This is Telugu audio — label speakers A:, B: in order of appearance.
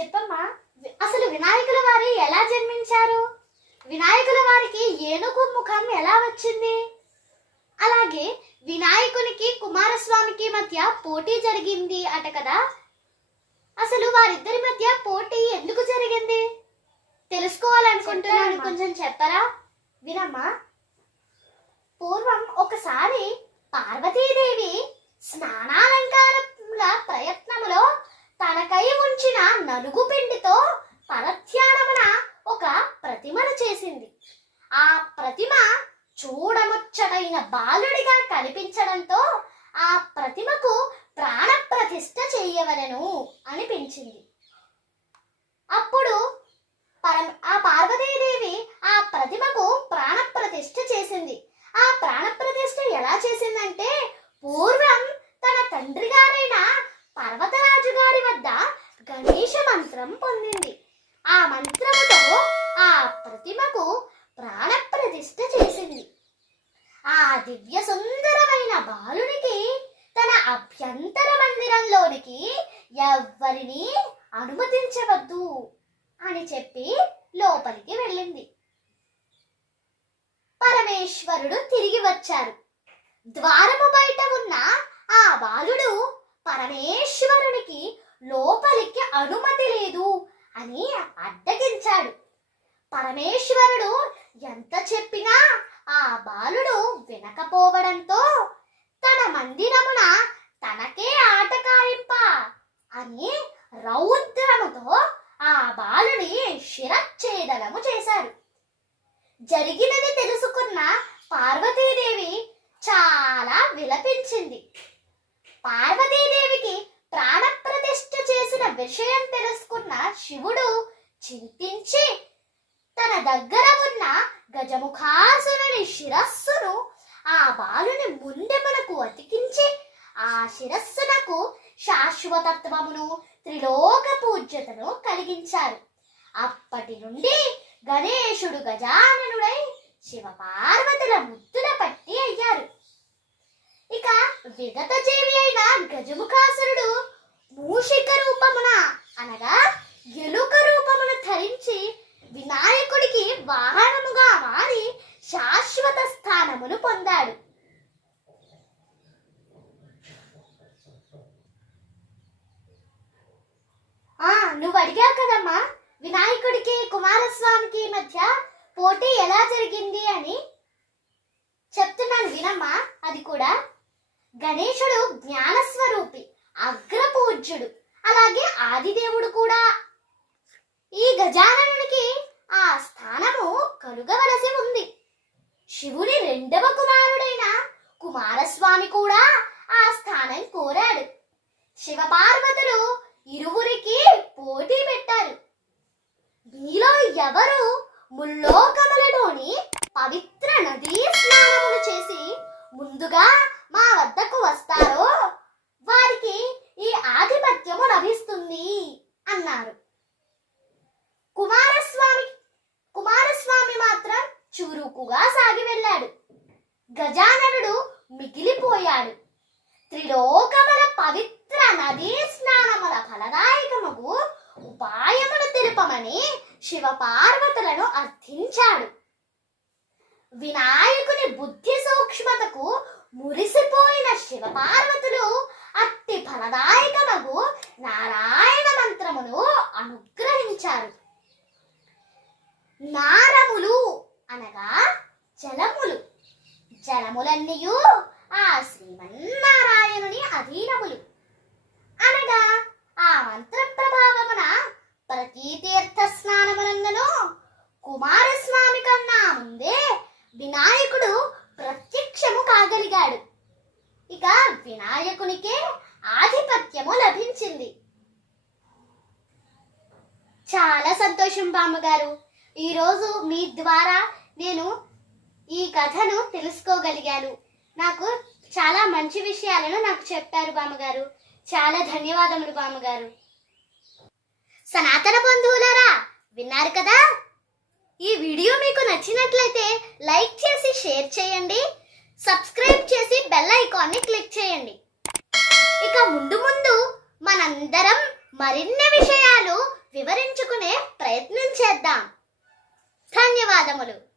A: చెప్పమ్మా అసలు వినాయకుల వారి ఎలా జన్మించారు? వినాయకుల వారికి ఏనుగు ముఖం ఎలా వచ్చింది? అలాగే వినాయకునికి కుమారస్వామికి మధ్య పోటీ జరిగింది అట కదా? అసలు వారిద్దరి మధ్య పోటీ ఎందుకు జరిగింది? తెలుసుకోవాలనుకుంటున్నాను. కొంచెం చెప్పరా? వినమ్మా. పూర్వం ఒకసారి పార్వతీదేవి స్నానాలంకారముల ప్రతిమ చూడముచ్చటైన బాలుడిగా కనిపించడంతో ఆ ప్రతిమకు ప్రాణప్రతిష్ఠ చేయవలను అనిపించింది. అప్పుడు పరం ఆ పార్వతీదేవి ఆ ప్రతిమకు ప్రాణప్రతిష్ఠ చేసింది. ఆ ప్రాణప్రతిష్ఠ ఎలా చేసిందంటే పూర్వం తన తండ్రి గారైన పర్వతరాజు గారి వద్ద గణేష మంత్రం పొందింది. ఆ మంత్రముతో ఆ ప్రతిమకు ప్రాణప్రతిష్ఠ చేసింది ఆ దివ్య సుందరమైన బాలునికి తన అభ్యంతర మందిరంలోనికి ఎవ్వరిని అనుమతించవద్దు అని చెప్పి లోపలికి వెళ్ళింది. పరమేశ్వరుడు తిరిగి వచ్చారు. ద్వారము బయట ఉన్న ఆ బాలుడు పరమేశ్వరునికి లోపలికి అనుమతి లేదు అని అడ్డగించాడు. పరమేశ్వరుడు ఎంత చెప్పినా ఆ బాలుడు వినకపోవడంతో తన మందిరమున తనకే ఆటకాయింప అని రౌద్రముతో ఆ బాలుని శిరచ్ఛేదనము చేశారు. జరిగినది తెలుసుకున్న పార్వతీదేవి చాలా విలపించింది. పార్వతీదేవికి ప్రాణప్రతిష్ఠ చేసిన విషయం తెలుసుకున్న శివుడు చింతించి తన దగ్గర ఉన్న గజముఖాసురుని శిరస్సును ఆ బాలుని ముందెమునకు అతికించి ఆ శిరస్సునకు శాశ్వతత్వమును త్రిలోక పూజ్యతను కలిగించారు. అప్పటి నుండి గణేశుడు గజాననుడై శివపార్వతుల ముద్దుల పట్టి అయ్యారు. ఇక విగత జీవి అయిన గజముఖాసురుడు మూషిక రూపమున అనగా ఎలుక రూపమును ధరించి నువ్వు అడిగావు కదమ్మా వినాయకుడికి కుమారస్వామికి మధ్య పోటీ ఎలా జరిగింది అని? చెప్తున్నాను వినమ్మా అది కూడా గణేశుడు జ్ఞానస్వరూపి అగ్రపూజ్యుడు అలాగే ఆదిదేవుడు కూడా. ఈ గజాననునికి ఆ స్థానము కలుగవలసి ఉంది. శివుని రెండవ కుమారుడైన కుమారస్వామి కూడా ఆ స్థానం కోరాడు. శివపార్వతులు ఇరువురికి పోటీ పెట్టారు. మీలో ఎవరు ముల్లోకములలోని పవిత్ర నదీ స్నానములు చేసి ముందుగా మా వద్దకు వస్తారో వారికి ఈ ఆధిపత్యము లభిస్తుంది అన్నారు. కుమారస్వామి కుమారస్వామి మాత్రం చురుకుగా సాగి వెళ్ళాడు. గజాననుడు మిగిలిపోయాడు. త్రిలోకముల పవిత్ర నదీ స్నానముల ఫలదాయకముకు ఉపాయములు తెలుపమని శివపార్వతులను అర్థించాడు. వినాయకుని బుద్ధి సూక్ష్మతకు మురిసిపోయిన శివపార్వతులు అట్టి ఫలదాయకమగు నారాయణ మంత్రమును అనుగ్రహించారు. నారములు అనగా జలములు. జలములన్నీయు ఆ శ్రీమన్నారాయణుని అధీనములు అనగా ఆ మంత్ర ప్రభావమున ప్రతి తీర్థ స్నానమునందును కుమారస్వామి అందే వినాయకుడు ప్రత్యక్షము కాగలిగాడు. ఇక వినాయకునికే ఆధిపత్యము లభించింది. చాలా సంతోషం బామ్మగారు. ఈరోజు మీ ద్వారా నేను ఈ కథను తెలుసుకోగలిగాను. నాకు చాలా మంచి విషయాలను నాకు చెప్పారు బామ్మగారు. చాలా ధన్యవాదములు బామ్మగారు. సనాతన బంధువులారా విన్నారు కదా? ఈ వీడియో మీకు నచ్చినట్లయితే లైక్ చేసి షేర్ చేయండి. సబ్స్క్రైబ్ చేసి బెల్ ఐకాన్ని క్లిక్ చేయండి. ఇక ముందు ముందు మనందరం మరిన్ని విషయాలు వివరించుకునే ప్రయత్నం చేద్దాం. ధన్యవాదములు.